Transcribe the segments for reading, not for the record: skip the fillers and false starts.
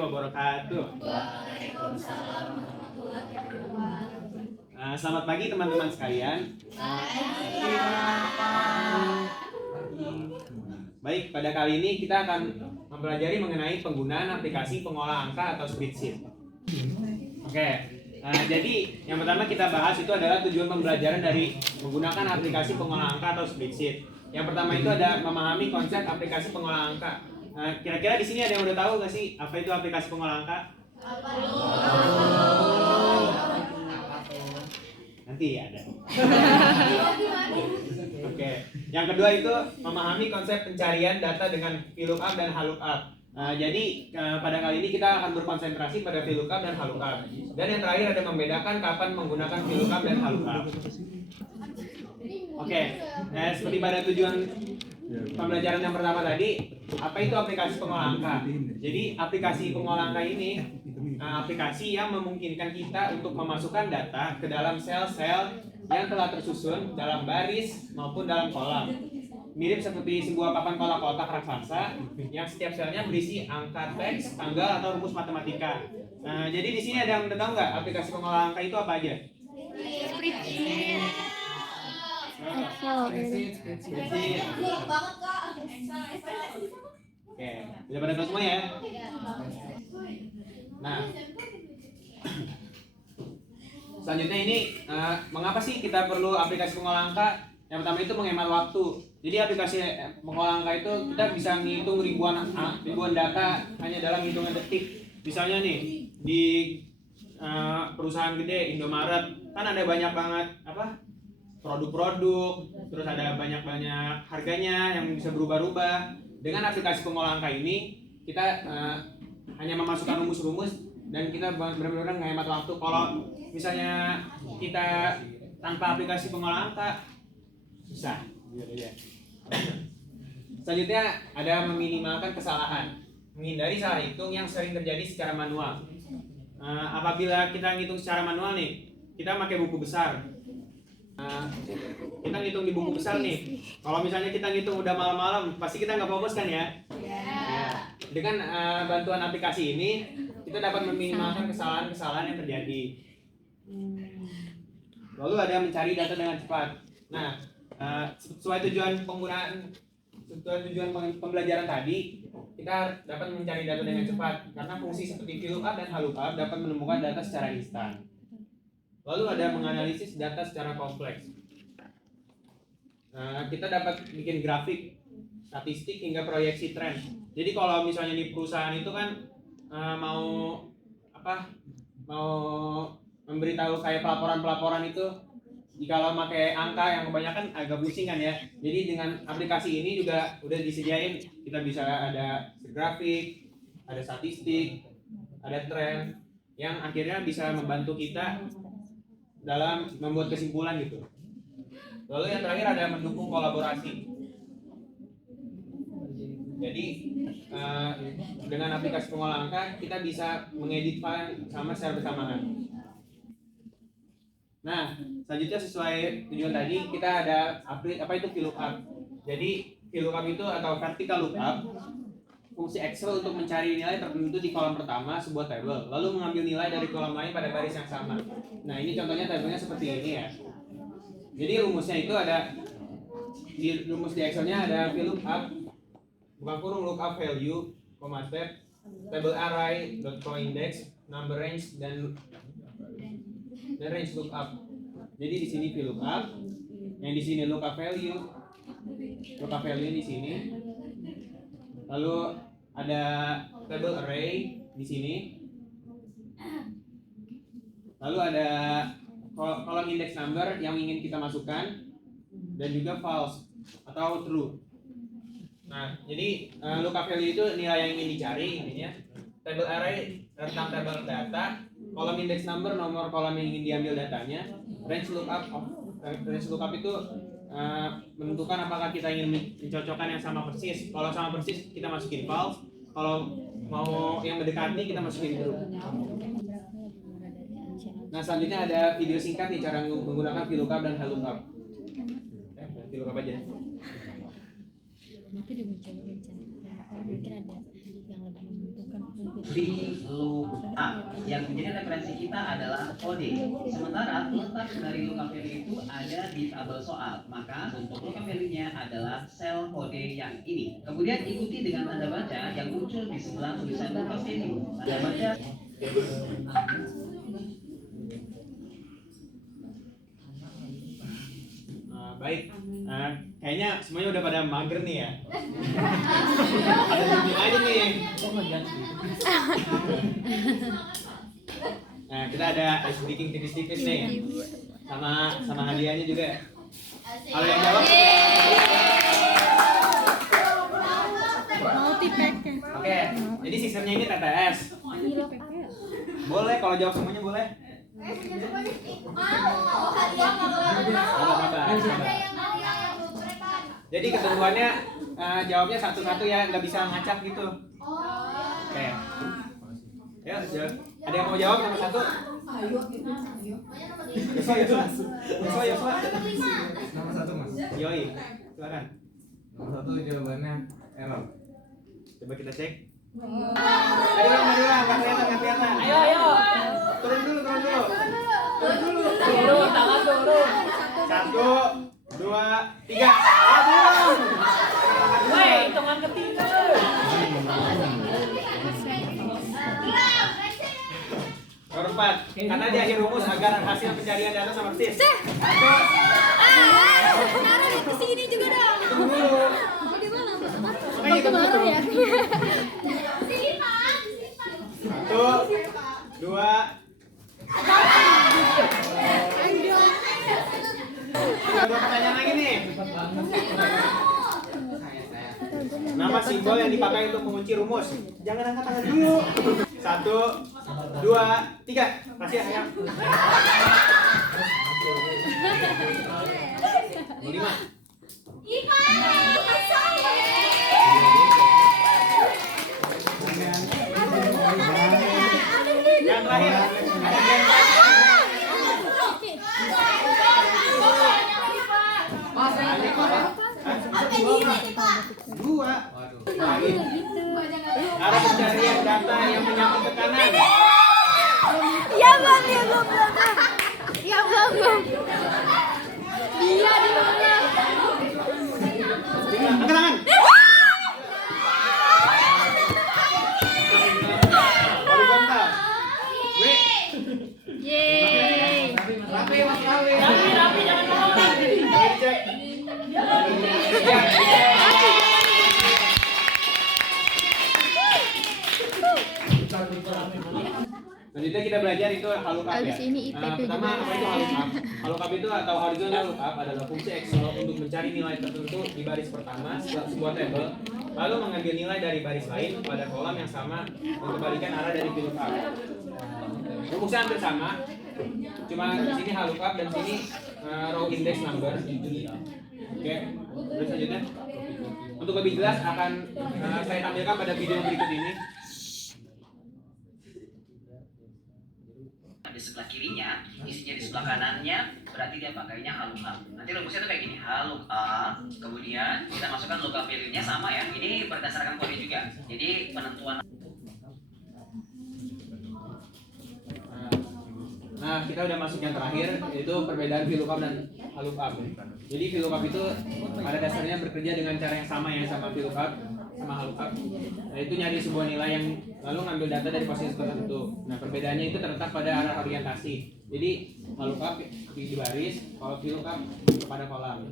wabarakatuh. Waalaikumsalam warahmatullahi wabarakatuh. Selamat pagi teman-teman sekalian. Baik, pada kali ini kita akan mempelajari mengenai penggunaan aplikasi pengolah angka atau spreadsheet. Oke, jadi yang pertama kita bahas itu adalah tujuan pembelajaran dari menggunakan aplikasi pengolah angka atau spreadsheet. Yang pertama itu ada memahami konsep aplikasi pengolah angka. Kira-kira di sini ada yang udah tahu nggak sih apa itu aplikasi pengolah angka? Nanti ada. Oke. Yang kedua itu memahami konsep pencarian data dengan VLOOKUP dan HLOOKUP. Jadi pada kali ini kita akan berkonsentrasi pada VLOOKUP dan HLOOKUP. Dan yang terakhir ada membedakan kapan menggunakan VLOOKUP dan HLOOKUP. Oke. Seperti pada tujuan pembelajaran yang pertama tadi, apa itu aplikasi pengolah angka? Jadi aplikasi pengolah angka ini aplikasi yang memungkinkan kita untuk memasukkan data ke dalam sel-sel yang telah tersusun dalam baris maupun dalam kolom. Mirip seperti sebuah papan kotak-kotak raksasa yang setiap selnya berisi angka teks, tanggal, atau rumus matematika. Jadi di sini ada yang udah tahu nggak aplikasi pengolah angka itu apa aja? Spreadsheet. Oke, udah pada tahu semua ya? Nah, selanjutnya ini mengapa sih kita perlu aplikasi pengolah angka? Yang pertama itu menghemat waktu. Jadi aplikasi pengolah angka itu kita bisa ngitung ribuan data hanya dalam hitungan detik. Misalnya nih di perusahaan gede Indomaret kan ada banyak banget produk-produk, terus ada banyak harganya yang bisa berubah-ubah. Dengan aplikasi pengolah angka ini kita hanya memasukkan rumus-rumus dan kita benar-benar menghemat waktu. Kalau misalnya kita tanpa aplikasi pengolah angka susah. Selanjutnya ada meminimalkan kesalahan, menghindari salah hitung yang sering terjadi secara manual. Apabila kita ngitung secara manual nih, kita pakai buku besar. Kita ngitung di buku besar nih. Kalau misalnya kita ngitung udah malam-malam, pasti kita nggak fokus kan ya? Ya. Dengan bantuan aplikasi ini, kita dapat meminimalkan kesalahan-kesalahan yang terjadi. Lalu ada mencari data dengan cepat. Nah, sesuai tujuan pembelajaran tadi, kita dapat mencari data dengan cepat karena fungsi seperti VLOOKUP dan HLOOKUP dapat menemukan data secara instan. Lalu ada menganalisis data secara kompleks. Kita dapat bikin grafik, statistik hingga proyeksi tren. Jadi kalau misalnya di perusahaan itu kan mau memberitahu kayak pelaporan itu, kalau pakai angka yang kebanyakan agak pusing kan ya. Jadi dengan aplikasi ini juga udah disediain, kita bisa ada grafik, ada statistik, ada tren yang akhirnya bisa membantu kita dalam membuat kesimpulan gitu. Lalu yang terakhir ada mendukung kolaborasi. Jadi dengan aplikasi pengolah angka kita bisa mengedit file sama secara bersamaan. Nah, selanjutnya sesuai tujuan tadi kita ada apa itu VLOOKUP. Jadi VLOOKUP itu atau vertical lookup, fungsi Excel untuk mencari nilai tertentu di kolom pertama sebuah tabel, lalu mengambil nilai dari kolom lain pada baris yang sama. Nah, ini contohnya tabelnya seperti ini ya. Jadi rumusnya itu ada rumus di Excelnya ada VLOOKUP, bukan kurung lookup value, step, table array, dot index, number range dan range lookup. Jadi di sini VLOOKUP, yang di sini lookup value di sini. Lalu ada table array di sini. Lalu ada kolom index number yang ingin kita masukkan dan juga false atau true. Nah, jadi lookup value itu nilai yang ingin dicari intinya. Table array tentang tabel data, kolom index number nomor kolom yang ingin diambil datanya. Range lookup itu menentukan apakah kita ingin mencocokkan yang sama persis. Kalau sama persis kita masukin false, kalau mau yang mendekati kita masukin true. Nah, selanjutnya ada video singkat nih cara menggunakan VLOOKUP dan HLOOKUP. VLOOKUP aja. Nanti dibaca mungkin ada yang lebih menentukan. VLOOKUP. Yang menjadi referensi kita adalah kode. Sementara letak dari lookup value itu ada di tabel soal. Maka untuk lookup value-nya adalah sel kode yang ini. Kemudian ikuti dengan tanda baca yang muncul di sebelah tulisan lookup value. Tanda baca. Baik, kayaknya semuanya udah pada mager nih ya. Ada tunjuk aja nih. Nah, kita ada ice breaking tipis-tipis nih, sama hadiahnya juga. Kalau yang jawab, oke. Jadi sisanya ini TTS. Boleh kalau jawab semuanya boleh. Jadi ketentuannya jawabnya satu-satu ya, nggak bisa ngacak gitu. Oke. Ya, ada yang mau jawab nomor 1? Yosua. Nomor 1 mas. Yoi, silakan. Nomor 1 jawabannya error. Coba kita cek. Ayo, nggak kelihatan. Ayo. Turun dulu. Turun, tangan turun. 1, 2, 3. Aduh. Woi, hitungan ketiga. Nomor 4. Karena di akhir rumus agar hasil pencarian data sama persis. 1. Sekarang ke sini juga dong. Tunggu dulu. Di mana? Makanya Itu baru ya. 1, 2. Ada 2 pertanyaan lagi nih. Nama simbol yang dipakai untuk mengunci rumus. Jangan angkat tangan dulu. 1, 2, 3. Kasih ya sayang. 5. Yang terakhir. Dua. Lagi. Arah pencarian data yang menyangkut ke kanan. Ya belum. Dia di mana? Angkat tangan. Horizontal. W. Yeay. Rapi mas Rapi. Rapi, jangan mau. Cek. Selanjutnya kita belajar itu lookup ya. Abis ini IPP Pertama juga. apa itu lookup? Lookup itu atau horizontal lookup adalah fungsi Excel untuk mencari nilai tertentu di baris pertama sebuah tabel, lalu mengambil nilai dari baris lain pada kolom yang sama dan kembalikan arah dari VLOOKUP. Rumusnya hampir sama, cuma di sini lookup dan sini row index number. Oke, terus selanjutnya untuk lebih jelas akan saya tampilkan pada video berikut ini. Di sebelah kirinya, isinya di sebelah kanannya, berarti dia pakainya lookup. Nanti rumusnya tuh kayak gini, lookup. Kemudian kita masukkan lookup value-nya sama ya. Ini berdasarkan kode juga. Jadi penentuan. Nah, kita udah masuk yang terakhir, yaitu perbedaan VLOOKUP dan lookup. Jadi VLOOKUP itu pada dasarnya bekerja dengan cara yang sama ya, sama VLOOKUP sama lookup. Nah, itu nyari sebuah nilai yang lalu ngambil data dari posisi tertentu. Nah, perbedaannya itu terletak pada arah orientasi. Jadi lookup di baris, kalau VLOOKUP kepada kolam.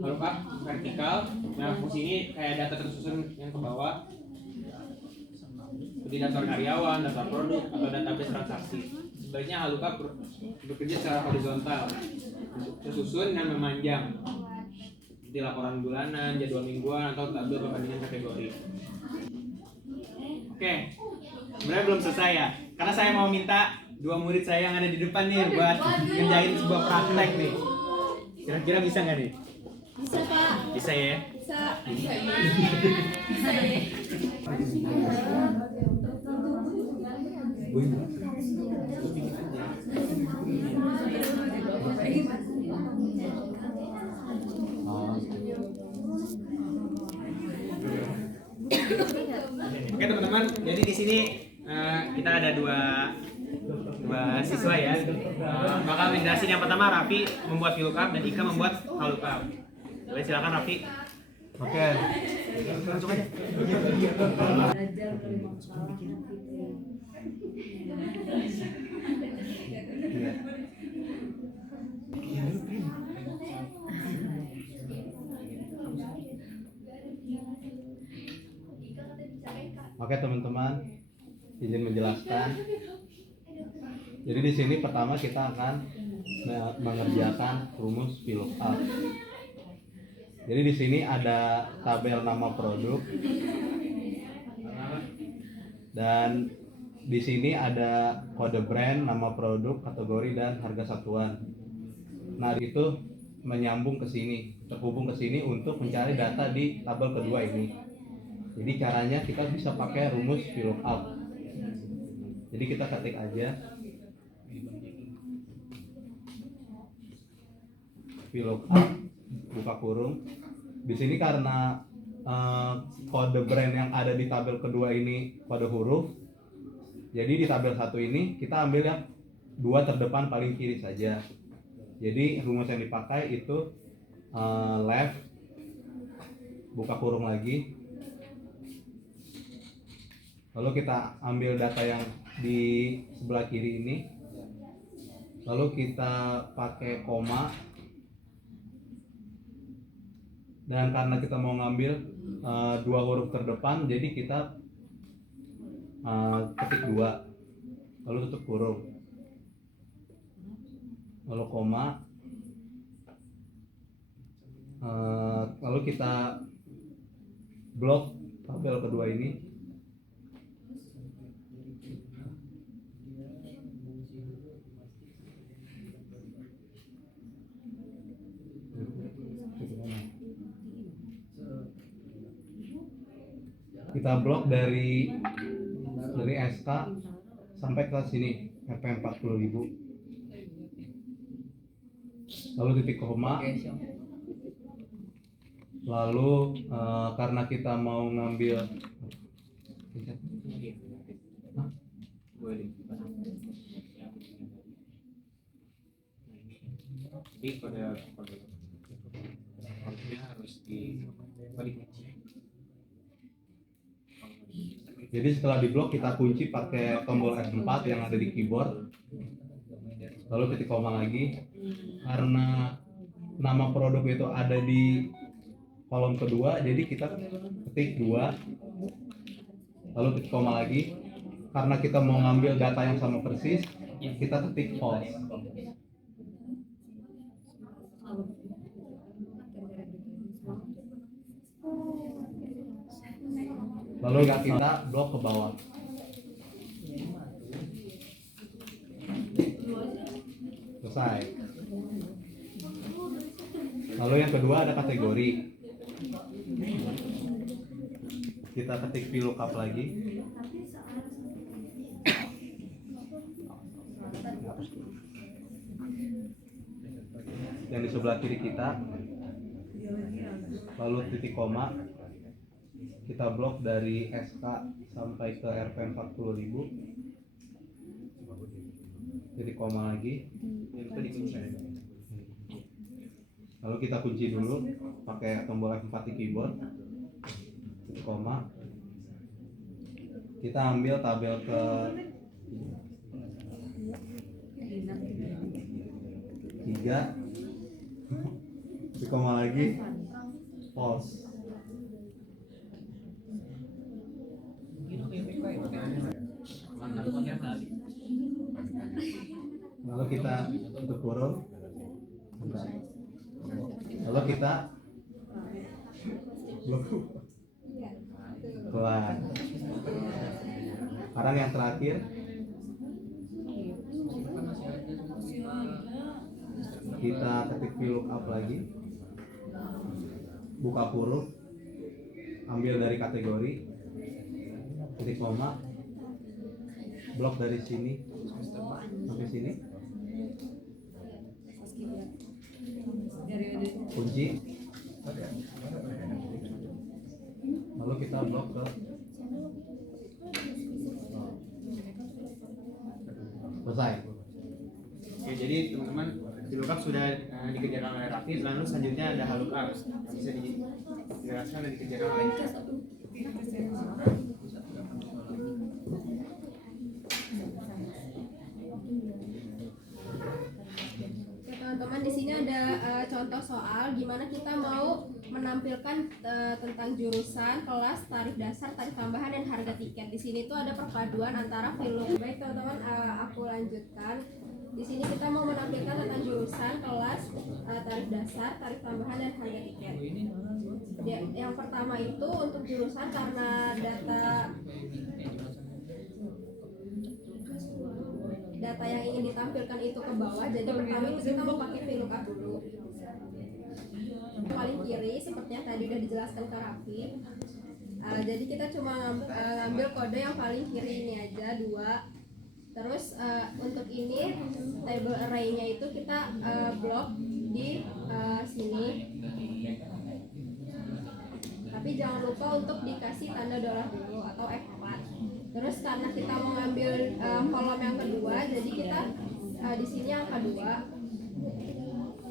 Lookup vertikal. Nah, fungsi ini kayak data tersusun yang ke bawah, seperti daftar karyawan, daftar produk, atau database transaksi. Sebaliknya lookup bekerja secara horizontal, tersusun dan memanjang, seperti laporan bulanan, jadwal mingguan, atau tabel perbandingan kategori. Oke, sebenarnya belum selesai ya, karena saya mau minta 2 murid saya yang ada di depan nih buat ngerjain sebuah praktek nih. Kira-kira bisa nggak nih? Bisa Pak. Bisa ya? Bisa. Oke teman-teman, jadi di sini kita ada dua siswa ya. Bakal menjelasin yang pertama Raffi membuat VLOOKUP dan Ika membuat HLOOKUP. Boleh silakan Raffi. Oke. Langsung aja. Belajar dari masalah gitu. Oke teman-teman, izin menjelaskan. Jadi di sini pertama kita akan mengerjakan rumus VLOOKUP. Jadi di sini ada tabel nama produk dan di sini ada kode brand, nama produk, kategori dan harga satuan. Nah itu menyambung ke sini, terhubung ke sini untuk mencari data di tabel kedua ini. Jadi caranya kita bisa pakai rumus VLOOKUP. Jadi kita ketik aja VLOOKUP buka kurung. Di sini karena kode brand yang ada di tabel kedua ini kode huruf, jadi di tabel satu ini kita ambil yang dua terdepan paling kiri saja. Jadi rumus yang dipakai itu left buka kurung lagi, lalu kita ambil data yang di sebelah kiri ini, lalu kita pakai koma, dan karena kita mau ngambil dua huruf terdepan, jadi kita ketik dua, lalu tutup kurung, lalu koma, lalu kita blok tabel kedua ini. Kita blok dari SK sampai ke sini RP 40.000, lalu titik koma, lalu karena kita mau ngambil Jadi kodenya harus dikunci. jadi setelah diblok kita kunci pakai tombol F4 yang ada di keyboard, lalu titik koma lagi. Karena nama produk itu ada di kolom kedua, jadi kita ketik 2, lalu titik koma lagi. Karena kita mau ngambil data yang sama persis, kita ketik false. Lalu kita blok ke bawah. Selesai. Lalu yang kedua ada kategori. Kita ketik VLOOKUP lagi. Yang di sebelah kiri kita. Lalu titik koma. Kita blok dari SK sampai ke RP 40.000, titik koma lagi, lalu kita kunci dulu pakai tombol F4 di keyboard, titik koma, kita ambil tabel ke 3, titik koma lagi, false. Lalu kita tutup kurung, lalu kita blok keluar. Sekarang yang terakhir kita ketik VLOOKUP lagi, buka kurung, ambil dari kategori, titik koma, blok dari sini sampai sini, kunci, lalu kita blok ke selesai. Oke, jadi teman-teman VLOOKUP sudah dikerjakan oleh Raffi, lalu selanjutnya ada HLOOKUP yang bisa dijelaskan dan dikerjakan oleh Ika. Oke teman-teman, di sini ada contoh soal gimana kita mau menampilkan tentang jurusan, kelas, tarif dasar, tarif tambahan, dan harga tiket. Di sini tuh ada perpaduan antara VLOOKUP. Baik teman-teman, aku lanjutkan. Di sini kita mau menampilkan tentang jurusan, kelas, tarif dasar, tarif tambahan, dan harga tiket. Ya, yang pertama itu untuk jurusan karena data yang ingin ditampilkan itu ke bawah, jadi pertama itu kita mau pakai VLOOKUP dulu. Paling kiri seperti yang tadi udah dijelaskan ke Raffi. Jadi kita cuma ngambil kode yang paling kiri ini aja, 2. Terus untuk ini table array-nya itu kita blok di sini. Tapi jangan lupa untuk dikasih tanda dolar dulu atau F4. Terus karena kita mau ngambil kolom yang kedua, jadi kita di sini angka 2.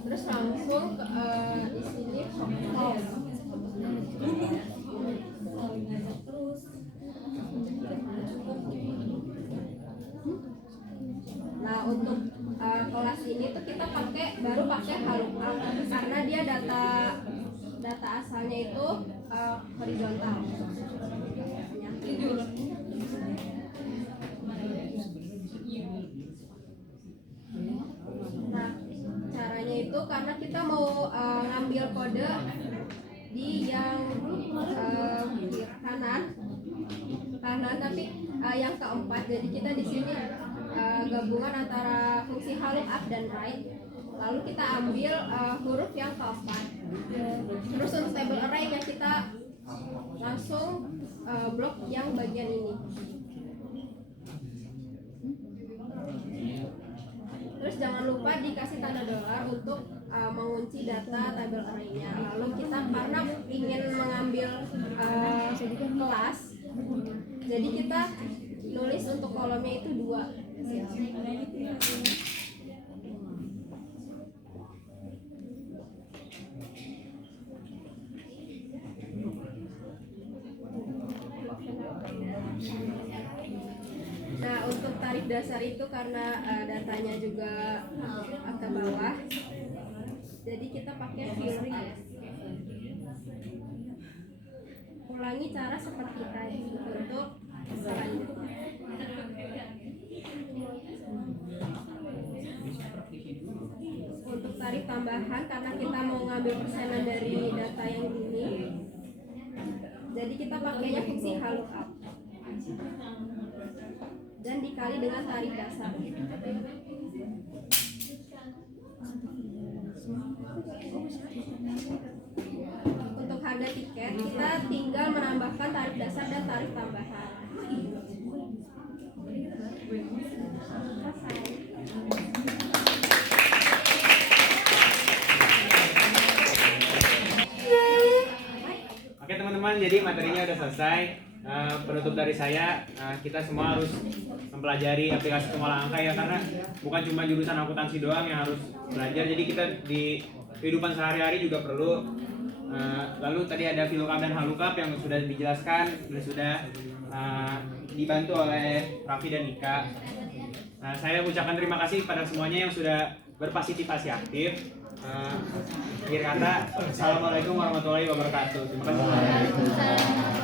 Terus langsung di sini false. Nah untuk kelas ini tuh kita baru pakai HLOOKUP karena dia data asalnya itu horizontal. Nah caranya itu karena kita mau ngambil kode di yang kanan tapi yang keempat, jadi kita di sini gabungan antara fungsi HLOOKUP dan write, lalu kita ambil huruf yang keempat. Terus untuk table array-nya kita langsung blok yang bagian ini. Terus jangan lupa dikasih tanda dolar untuk mengunci data table array-nya. Lalu kita karena ingin mengambil kelas, jadi kita nulis untuk kolomnya itu 2. Nah untuk tarif dasar itu karena datanya juga ke bawah, jadi kita pakai filter. Ulangi cara seperti tadi untuk selanjutnya. Untuk tarif tambahan karena kita mau ngambil persenan dari data yang ini, jadi kita pakainya fungsi HLOOKUP dan dikali dengan tarif dasar. Untuk harga tiket kita tinggal menambahkan tarif dasar dan tarif tambahan. Selesai. Oke teman-teman, jadi materinya udah selesai. Penutup dari saya, kita semua harus mempelajari aplikasi pengolahan angka ya, karena bukan cuma jurusan akuntansi doang yang harus belajar, jadi kita di kehidupan sehari-hari juga perlu. Lalu tadi ada VLOOKUP dan HLOOKUP yang sudah dijelaskan dan sudah dibantu oleh Raffi dan Ika. Saya ucapkan terima kasih pada semuanya yang sudah berpartisipasi aktif. Akhir kata, assalamualaikum warahmatullahi wabarakatuh. Terima kasih.